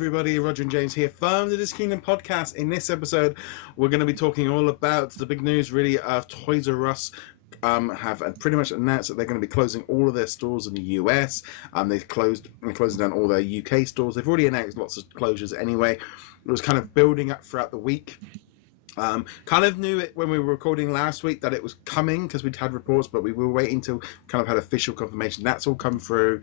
everybody, Roger and James here from the DisKingdom Podcast. In this episode, we're going to be talking all about the big news, really, of Toys R Us have pretty much announced that they're going to be closing all of their stores in the US. They're closing down all their UK stores. They've already announced lots of closures anyway. It was kind of building up throughout the week. Kind of knew it when we were recording last week that it was coming because we'd had reports, but we were waiting till kind of had official confirmation. That's all come through.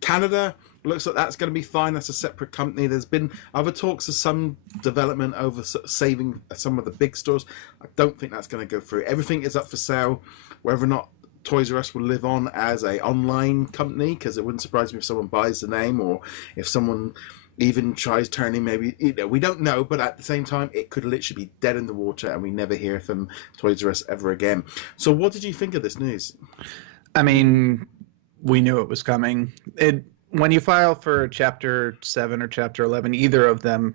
Canada looks like that's going to be fine. That's a separate company. There's been other talks of some development over saving some of the big stores. I don't think that's going to go through. Everything is up for sale. Whether or not Toys R Us will live on as a online company, because it wouldn't surprise me if someone buys the name or if someone even tries turning, maybe, we don't know, but at the same time, it could literally be dead in the water and we never hear from Toys R Us ever again. So what did you think of this news? I mean, we knew it was coming. When you file for Chapter 7 or Chapter 11, either of them,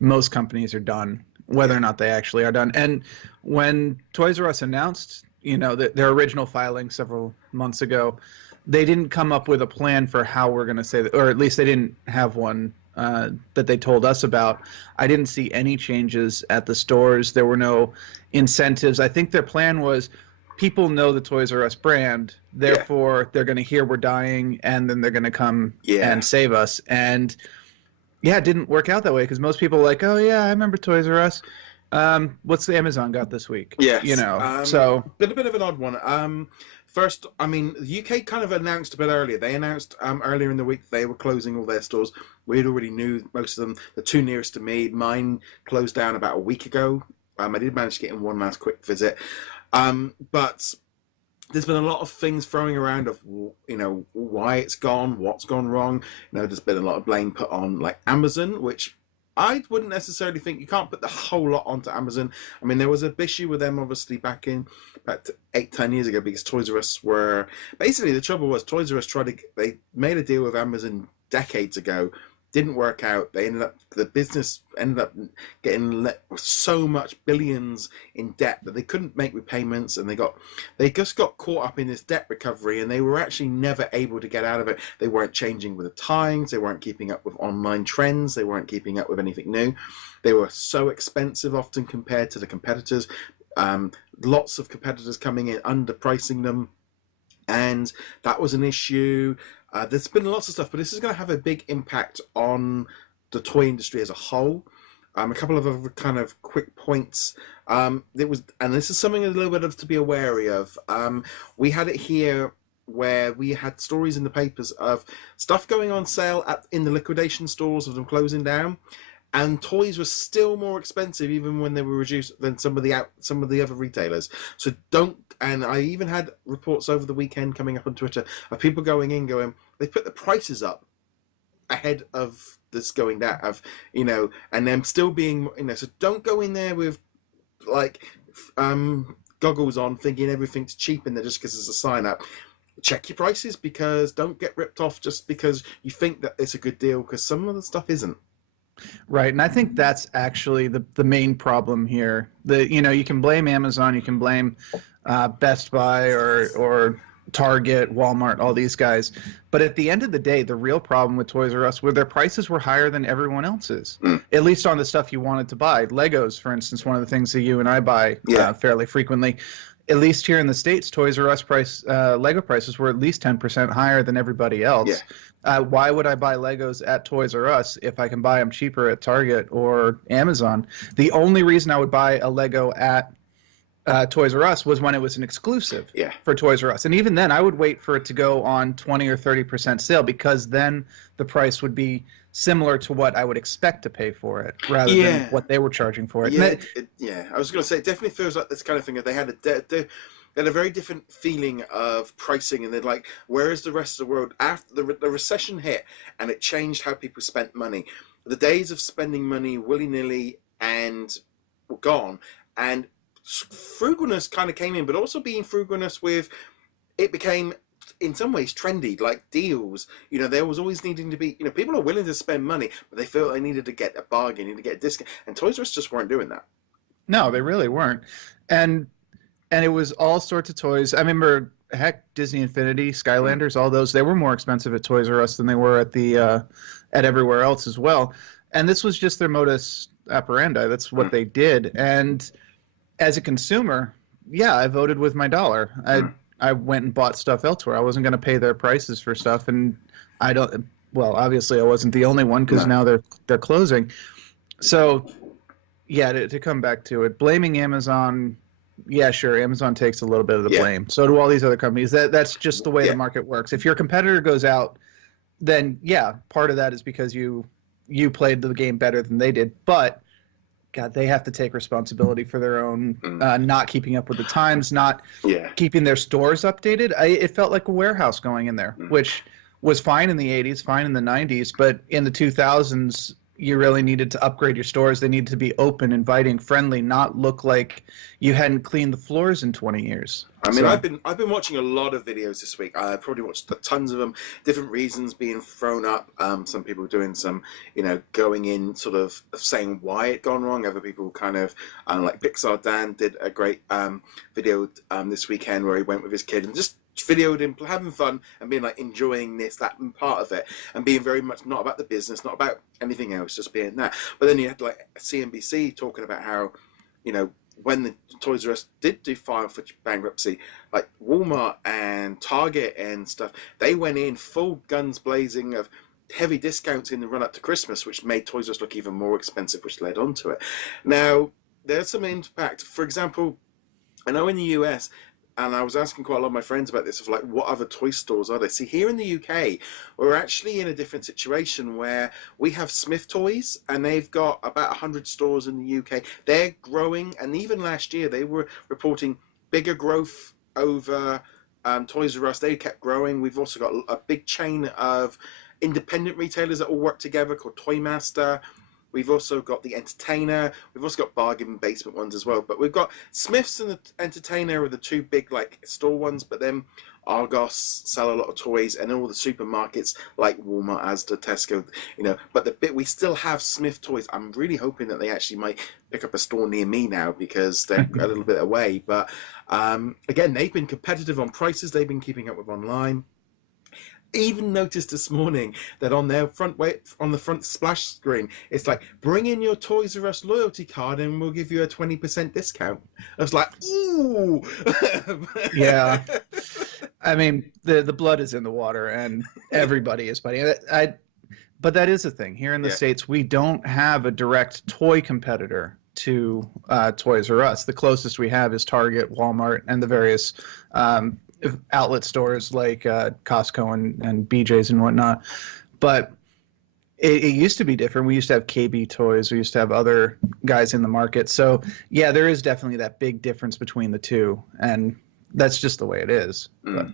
most companies are done, whether or not they actually are done. And when Toys R Us announced, their original filing several months ago, they didn't come up with a plan for how we're going to say that, or at least they didn't have one that they told us about. I didn't see any changes at the stores. There were no incentives. I think their plan was people know the Toys R Us brand, therefore they're going to hear we're dying, and then they're going to come and save us. And it didn't work out that way because most people are like, oh yeah, I remember Toys R Us. What's the Amazon got this week? Yes. So been a bit of an odd one. First, I mean, the UK kind of announced a bit earlier. They announced earlier in the week they were closing all their stores. We had already knew most of them. The two nearest to me, mine closed down about a week ago. I did manage to get in one last quick visit. But there's been a lot of things throwing around of, why it's gone, what's gone wrong. There's been a lot of blame put on, like, Amazon, which I wouldn't necessarily think. You can't put the whole lot onto Amazon. I mean, there was a issue with them, obviously, back 8-10 years ago, because Toys R Us were... Basically, the trouble was Toys R Us they made a deal with Amazon decades ago. Didn't work out. The business ended up getting so much billions in debt that they couldn't make repayments, and they just got caught up in this debt recovery, and they were actually never able to get out of it. They weren't changing with the times. They weren't keeping up with online trends. They weren't keeping up with anything new. They were so expensive often compared to the competitors. Lots of competitors coming in underpricing them, and that was an issue. There's been lots of stuff, but this is going to have a big impact on the toy industry as a whole. A couple of other kind of quick points. And this is something a little bit to be wary of. We had it here where we had stories in the papers of stuff going on sale in the liquidation stores of them closing down, and toys were still more expensive even when they were reduced than some of the other retailers. So don't. And I even had reports over the weekend coming up on Twitter of people going, they put the prices up ahead of this going down, and them still being, so don't go in there with goggles on thinking everything's cheap in there just because there's a sign up. Check your prices, because don't get ripped off just because you think that it's a good deal, because some of the stuff isn't. Right, and I think that's actually the main problem here. You can blame Amazon, you can blame Best Buy or Target, Walmart, all these guys. But at the end of the day, the real problem with Toys R Us were their prices were higher than everyone else's, at least on the stuff you wanted to buy. Legos, for instance, one of the things that you and I buy fairly frequently. At least here in the States, Toys R Us Lego prices were at least 10% higher than everybody else. Yeah. Why would I buy Legos at Toys R Us if I can buy them cheaper at Target or Amazon? The only reason I would buy a Lego at Toys R Us was when it was an exclusive for Toys R Us. And even then, I would wait for it to go on 20 or 30% sale, because then the price would be similar to what I would expect to pay for it, rather than what they were charging for it. I was going to say, it definitely feels like this kind of thing. They had a very different feeling of pricing, and they're like, where is the rest of the world? After the recession hit, and it changed how people spent money. The days of spending money willy-nilly and were gone, and frugalness kind of came in, but also being frugalness with, it became in some ways trendy, like deals. There was always needing to be, people are willing to spend money, but they felt they needed to get a bargain, needed to get a discount, and Toys R Us just weren't doing that. No, they really weren't. And it was all sorts of toys. I remember heck, Disney Infinity, Skylanders, all those, they were more expensive at Toys R Us than they were at the at everywhere else as well. And this was just their modus operandi. That's what they did. And as a consumer, yeah, I voted with my dollar. I went and bought stuff elsewhere. I wasn't going to pay their prices for stuff, and I don't. Well, obviously, I wasn't the only one because now they're closing. So, yeah, to come back to it, blaming Amazon. Yeah, sure, Amazon takes a little bit of the blame. So do all these other companies. That's just the way the market works. If your competitor goes out, then yeah, part of that is because you played the game better than they did. But God, they have to take responsibility for their own not keeping up with the times, not keeping their stores updated. It felt like a warehouse going in there, which was fine in the 80s, fine in the 90s, but in the 2000s, you really needed to upgrade your stores. They needed to be open, inviting, friendly, not look like you hadn't cleaned the floors in 20 years. I mean, I've been watching a lot of videos this week. I probably watched tons of them, different reasons being thrown up. Some people doing some, going in sort of saying why it gone wrong. Other people kind of, like Pixar Dan did a great video this weekend where he went with his kid and just videoed him having fun and being like enjoying that part of it and being very much not about the business, not about anything else, just being that. But then you had like CNBC talking about how, when the Toys R Us did file for bankruptcy, like Walmart and Target and stuff, they went in full guns blazing of heavy discounts in the run up to Christmas, which made Toys R Us look even more expensive, which led on to it. Now, there's some impact. For example, I know in the US, and I was asking quite a lot of my friends about this, of like, what other toy stores are there? See, here in the UK, we're actually in a different situation where we have Smith Toys, and they've got about 100 stores in the UK. They're growing, and even last year, they were reporting bigger growth over Toys R Us. They kept growing. We've also got a big chain of independent retailers that all work together called Toy Master. We've also got the Entertainer. We've also got bargain basement ones as well. But we've got Smiths and the Entertainer are the two big store ones. But then Argos sell a lot of toys, and all the supermarkets like Walmart, Asda, Tesco. But we still have Smith Toys. I'm really hoping that they actually might pick up a store near me now because they're a little bit away. But again, they've been competitive on prices. They've been keeping up with online. Even noticed this morning that on the front splash screen, it's like, bring in your Toys R Us loyalty card and we'll give you a 20% discount. I was like, ooh. Yeah. I mean, the blood is in the water and everybody is fighting. But that is the thing. Here in the States, we don't have a direct toy competitor to Toys R Us. The closest we have is Target, Walmart, and the various outlet stores like Costco and BJ's and whatnot. But it used to be different. We used to have KB Toys. We used to have other guys in the market. So, yeah, there is definitely that big difference between the two. And that's just the way it is. But.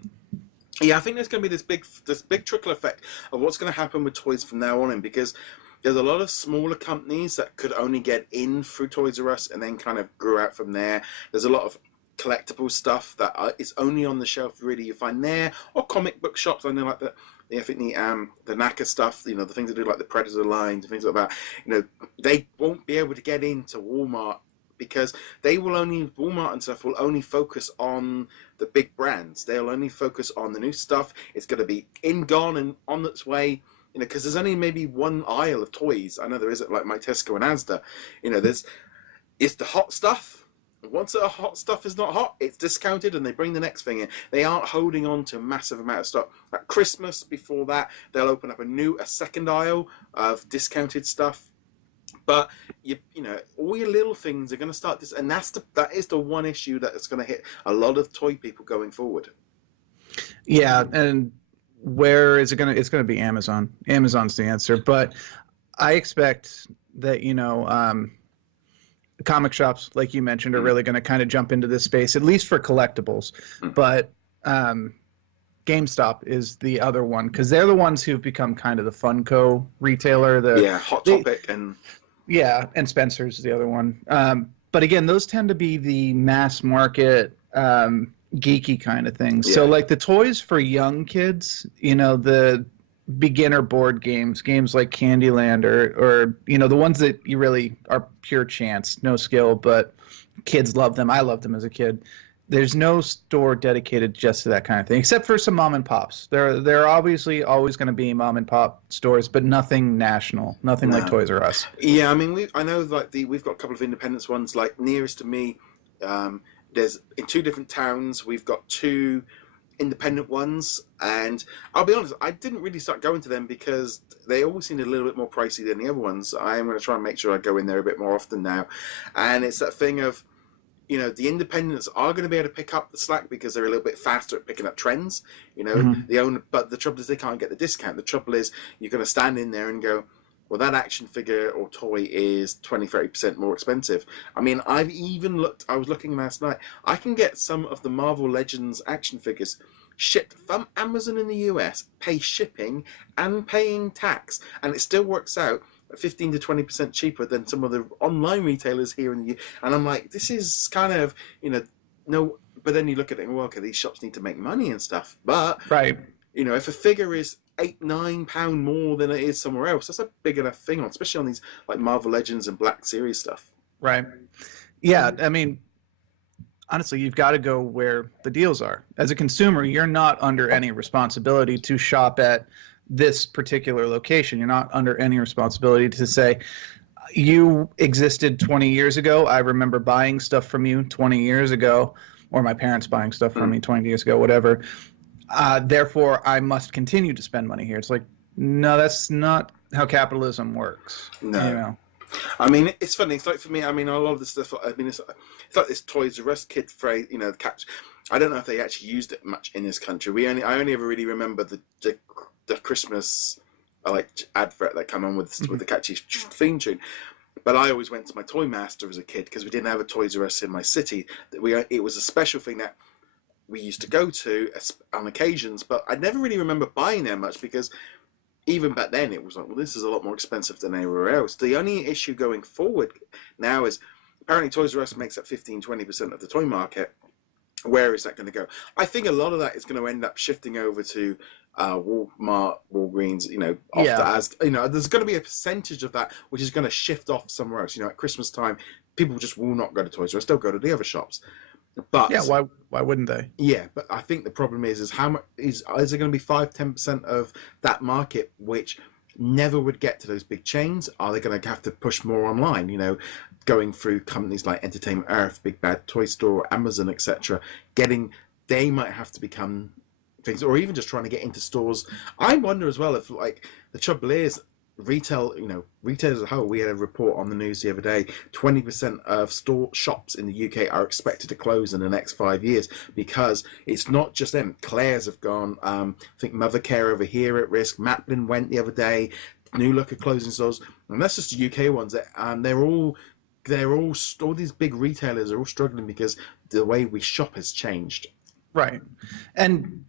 Yeah, I think there's going to be this big trickle effect of what's going to happen with toys from now on in, because there's a lot of smaller companies that could only get in through Toys R Us and then kind of grew out from there. There's a lot of collectible stuff that is only on the shelf really you find there, or comic book shops. I know like the NACA stuff, the things that do like the Predator lines and things like that, they won't be able to get into Walmart because Walmart and stuff will only focus on the big brands. They'll only focus on the new stuff. It's going to be gone and on its way, because there's only maybe one aisle of toys. I know there isn't like my Tesco and Asda. It's the hot stuff. Once the hot stuff is not hot, it's discounted and they bring the next thing in. They aren't holding on to a massive amount of stock. At Christmas, before that, they'll open up a second aisle of discounted stuff. But all your little things are going to start this, and that is the one issue that is going to hit a lot of toy people going forward. Yeah, and where is it going to? It's going to be Amazon. Amazon's the answer. But I expect that comic shops, like you mentioned, are really going to kind of jump into this space, at least for collectibles. But GameStop is the other one, because they're the ones who've become kind of the Funko retailer. Hot Topic and Spencer's the other one. But again, those tend to be the mass market geeky kind of things. Yeah. So like the toys for young kids, the beginner board games like Candyland or the ones that you really are pure chance, no skill, but kids love them. I loved them as a kid. there's no store dedicated just to that kind of thing, except for some mom and pops. There are obviously always going to be mom and pop stores, but nothing national, nothing like Toys R Us. Yeah, I mean, I know like we've got a couple of independence ones. Like nearest to me, there's in 2 different towns. We've got 2 independent ones, and I'll be honest, I didn't really start going to them because they always seemed a little bit more pricey than the other ones. I am going to try and make sure I go in there a bit more often now, and it's that thing of, you know, the independents are going to be able to pick up the slack because they're a little bit faster at picking up trends. You know, but the trouble is they can't get the discount. The trouble is you're going to stand in there and go, well, that action figure or toy is 20-30% more expensive. I mean, I was looking last night, I can get some of the Marvel Legends action figures shipped from Amazon in the US, pay shipping and paying tax, and it still works out 15 to 20% cheaper than some of the online retailers here in the US. And I'm like, this is kind of, you know, no, but then you look at it and, well, okay, these shops need to make money and stuff. But, right, you know, if a figure is £8-9 more than it is somewhere else, that's a big enough thing, especially on these like Marvel Legends and Black Series stuff. Right. Yeah, I mean, honestly, you've got to go where the deals are. As a consumer, you're not under any responsibility to shop at this particular location. You're not under any responsibility to say, you existed 20 years ago. I remember buying stuff from you 20 years ago, or my parents buying stuff from me 20 years ago, whatever. Therefore, I must continue to spend money here. It's like, no, that's not how capitalism works. No. You know? I mean, it's funny. It's like for me, I mean, a lot of this stuff, I mean, it's like this Toys R Us kid phrase, you know, the catch. I don't know if they actually used it much in this country. I only ever really remember the Christmas like advert that came on with the catchy theme tune. But I always went to my Toy Master as a kid because we didn't have a Toys R Us in my city. It was a special thing that we used to go to on occasions, but I never really remember buying there much because even back then it was like, well, this is a lot more expensive than anywhere else. The only issue going forward now is apparently Toys R Us makes up 15-20% of the toy market. Where is that going to go? I think a lot of that is going to end up shifting over to Walmart, Walgreens, you know, as you know, there's going to be a percentage of that which is going to shift off somewhere else. You know, at Christmas time, people just will not go to Toys R Us; they'll go to the other shops. But yeah, why wouldn't they? Yeah, but I think the problem is how much is it going to be 5-10% of that market which never would get to those big chains? Are they going to have to push more online? You know, going through companies like Entertainment Earth, Big Bad Toy Store, Amazon, etc. They might have to become things, or even just trying to get into stores. I wonder as well if, like, the trouble is retail, you know, retail as a whole. We had a report on the news the other day, 20% of shops in the UK are expected to close in the next 5 years because it's not just them. Claire's have gone, I think Mothercare over here at risk, Maplin went the other day, New Look are closing stores, and that's just the UK ones. They're all these big retailers are all struggling because the way we shop has changed. Right. And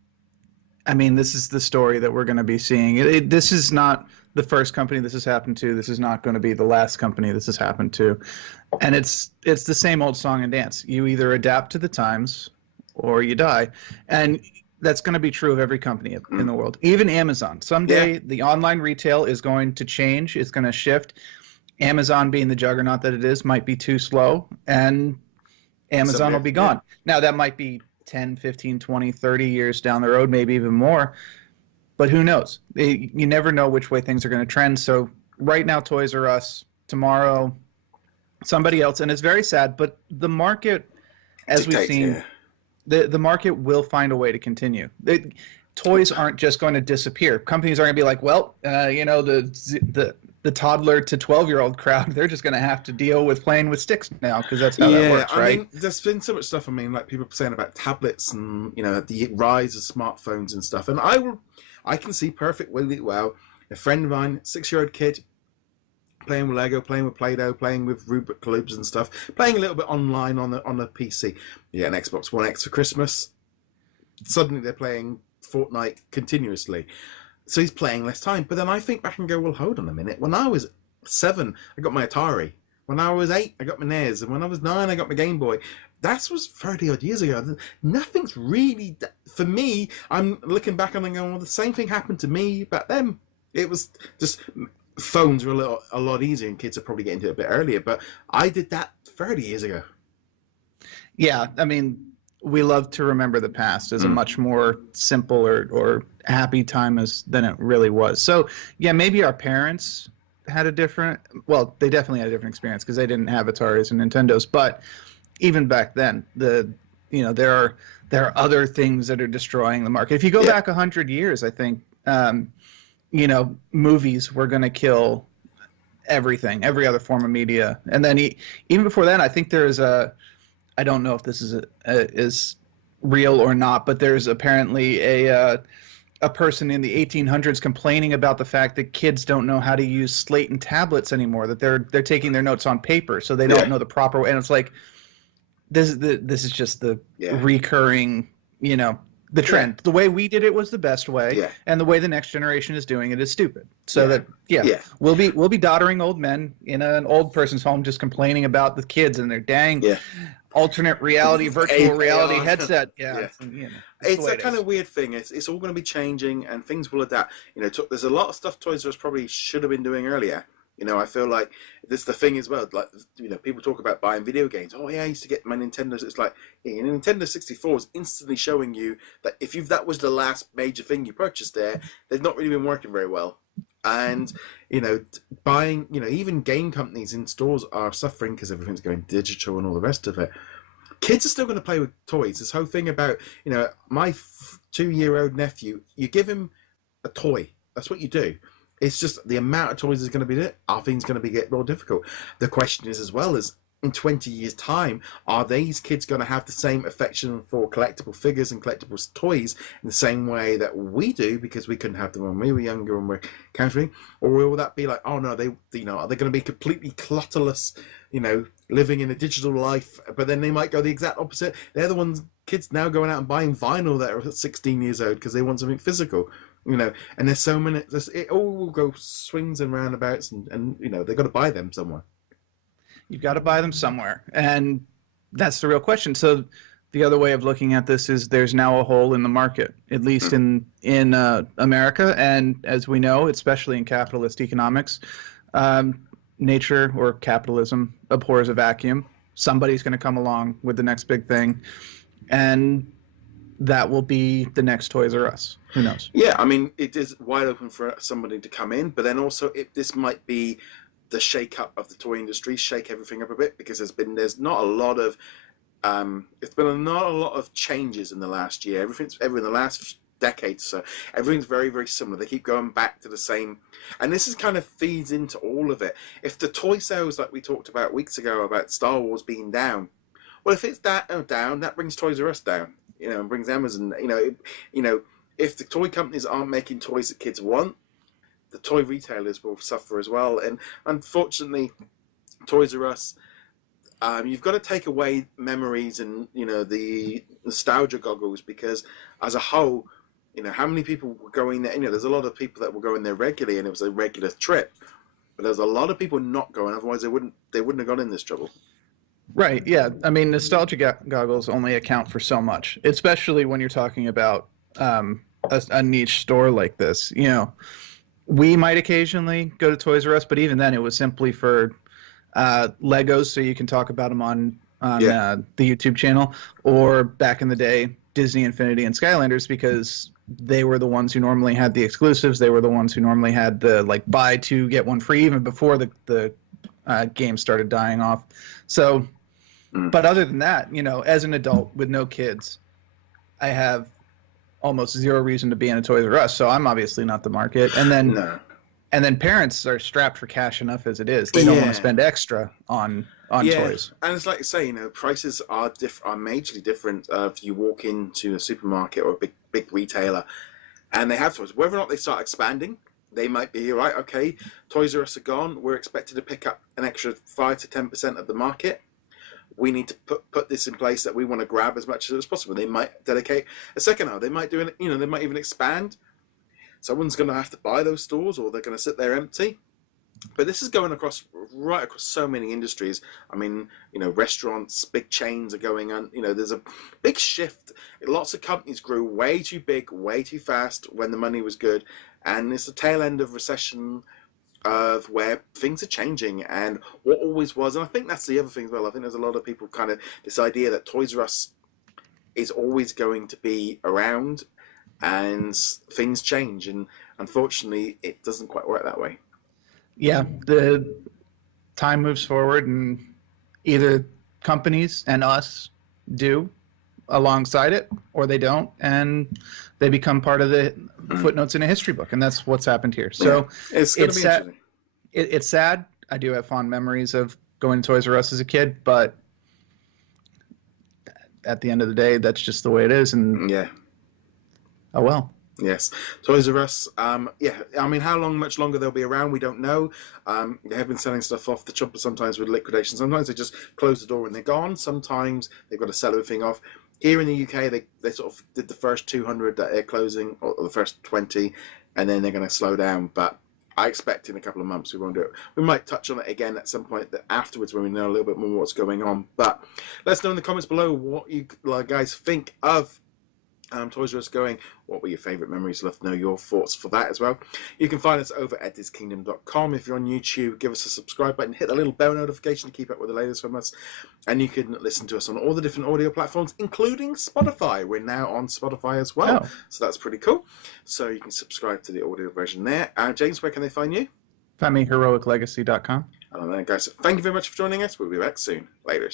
I mean, this is the story that we're going to be seeing. This is not the first company this has happened to. This is not going to be the last company this has happened to. And it's the same old song and dance. You either adapt to the times or you die. And that's going to be true of every company in the world, even Amazon. Someday the online retail is going to change. It's going to shift. Amazon, being the juggernaut that it is, might be too slow, and Amazon will be gone. Now, that might be 10, 15, 20, 30 years down the road, maybe even more. But who knows? You never know which way things are going to trend. So right now, Toys R Us. Tomorrow, somebody else. And it's very sad, but the market, as we've seen, the market will find a way to continue. Toys aren't just going to disappear. Companies aren't going to be like, well, you know, the toddler to 12-year-old crowd, they're just going to have to deal with playing with sticks now because that's how that works, right? I mean, there's been so much stuff. I mean, like people saying about tablets and, you know, the rise of smartphones and stuff. And I can see perfectly well a friend of mine, 6-year-old kid, playing with Lego, playing with Play-Doh, playing with Rubik cubes and stuff, playing a little bit online on the PC. You get an Xbox One X for Christmas. Suddenly they're playing Fortnite continuously. So he's playing less time. But then I think back and go, well, hold on a minute. When I was 7, I got my Atari. When I was 8, I got my NES. And when I was 9, I got my Game Boy. That was 30 odd years ago. Nothing's really, for me, I'm looking back and I'm going, well, the same thing happened to me back then. It was just, phones were a lot easier and kids are probably getting to it a bit earlier. But I did that 30 years ago. Yeah, I mean, we love to remember the past as a much more simple or happy time than it really was. So yeah, maybe our parents had they definitely had a different experience because they didn't have Ataris and Nintendos. But even back then, there are other things that are destroying the market. If you go back 100 years, I think movies were going to kill everything, every other form of media, and then even before that, I think there's I don't know if this is real or not, but there's apparently a person in the 1800s complaining about the fact that kids don't know how to use slate and tablets anymore, that they're taking their notes on paper, so they don't know the proper way. And it's like this is just the recurring, the trend. The way we did it was the best way, and the way the next generation is doing it is stupid. So we'll be doddering old men in an old person's home just complaining about the kids and their dang alternate reality, virtual reality headset. It's a kind of weird thing. It's all going to be changing, and things will adapt. There's a lot of stuff Toys R Us probably should have been doing earlier. I feel like this is the thing as well. Like, people talk about buying video games. Oh yeah, I used to get my Nintendos. It's like, Nintendo 64 is instantly showing you that if that was the last major thing you purchased there, they've not really been working very well. And buying, even game companies in stores are suffering because everything's going digital and all the rest of it. Kids are still going to play with toys. This whole thing about, my 2-year-old nephew, you give him a toy. That's what you do. It's just the amount of toys is going to be there. Are things going to get more difficult? The question is, as well, as in 20 years' time, are these kids going to have the same affection for collectible figures and collectible toys in the same way that we do because we couldn't have them when we were younger and we're countering? Or will that be like, oh no, are they going to be completely clutterless, living in a digital life, but then they might go the exact opposite? They're the ones, kids now going out and buying vinyl that are 16 years old because they want something physical. And there's so many, it all will go swings and roundabouts, and they've got to buy them somewhere. You've got to buy them somewhere, and that's the real question. So the other way of looking at this is there's now a hole in the market, at least in America, and as we know, especially in capitalist economics, nature or capitalism abhors a vacuum. Somebody's going to come along with the next big thing, and that will be the next Toys R Us. Who knows? Yeah, I mean, it is wide open for somebody to come in, but then also this might be the shake-up of the toy industry, shake everything up a bit, because there's not a lot of it's been not a lot of changes in the last year. In the last decade, so everything's very, very similar. They keep going back to the same, and this is kind of feeds into all of it. If the toy sales, like we talked about weeks ago about Star Wars being down, well, if it's down, that brings Toys R Us down, and brings Amazon. If the toy companies aren't making toys that kids want, the toy retailers will suffer as well. And unfortunately, Toys R Us, you've got to take away memories and the nostalgia goggles, because as a whole, how many people were going there? There's a lot of people that will go in there regularly, and it was a regular trip. But there's a lot of people not going, otherwise they wouldn't have got in this trouble. Right. Yeah. I mean, nostalgia goggles only account for so much, especially when you're talking about a niche store like this. We might occasionally go to Toys R Us, but even then, it was simply for Legos, so you can talk about them on the YouTube channel, or back in the day, Disney Infinity and Skylanders, because they were the ones who normally had the exclusives. They were the ones who normally had the buy two get one free, even before the game started dying off. So, but other than that, as an adult with no kids, I have almost zero reason to be in a Toys R Us, so I'm obviously not the market. And then parents are strapped for cash enough as it is. They don't want to spend extra on toys. And it's like you say, prices are majorly different if you walk into a supermarket or a big retailer and they have toys. Whether or not they start expanding, they might be right. Okay, Toys R Us are gone. We're expected to pick up an extra 5 to 10% of the market. We need to put this in place that we want to grab as much as possible. They might dedicate a second hour. They might do it. They might even expand. Someone's going to have to buy those stores, or they're going to sit there empty. But this is going right across so many industries. I mean, restaurants, big chains are going on. There's a big shift. Lots of companies grew way too big, way too fast when the money was good, and it's the tail end of recession, of where things are changing, and what always was. And I think that's the other thing as well. I think there's a lot of people kind of this idea that Toys R Us is always going to be around, and things change, and unfortunately, it doesn't quite work that way. Yeah, the time moves forward, and either companies and us do alongside it, or they don't, and they become part of the footnotes in a history book, and that's what's happened here. So it's going to be interesting. It's sad. I do have fond memories of going to Toys R Us as a kid, but at the end of the day, that's just the way it is, and oh well. Yes, Toys R Us. Yeah, I mean, how much longer they'll be around, we don't know. They have been selling stuff off the chopper sometimes with liquidation. Sometimes they just close the door and they're gone. Sometimes they've got to sell everything off. Here in the UK, they sort of did the first 200 that are closing, or the first 20, and then they're going to slow down. But I expect in a couple of months we won't do it. We might touch on it again at some point afterwards when we know a little bit more what's going on. But let us know in the comments below what you guys think of Toys R Us going. What were your favourite memories? Love to know your thoughts for that as well. You can find us over at DisKingdom.com. If you're on YouTube, give us a subscribe button, hit the little bell notification to keep up with the latest from us. And you can listen to us on all the different audio platforms, including Spotify. We're now on Spotify as well. So that's pretty cool. So you can subscribe to the audio version there. James, where can they find you? Find me heroiclegacy.com. And then, guys, thank you very much for joining us. We'll be back soon. Later.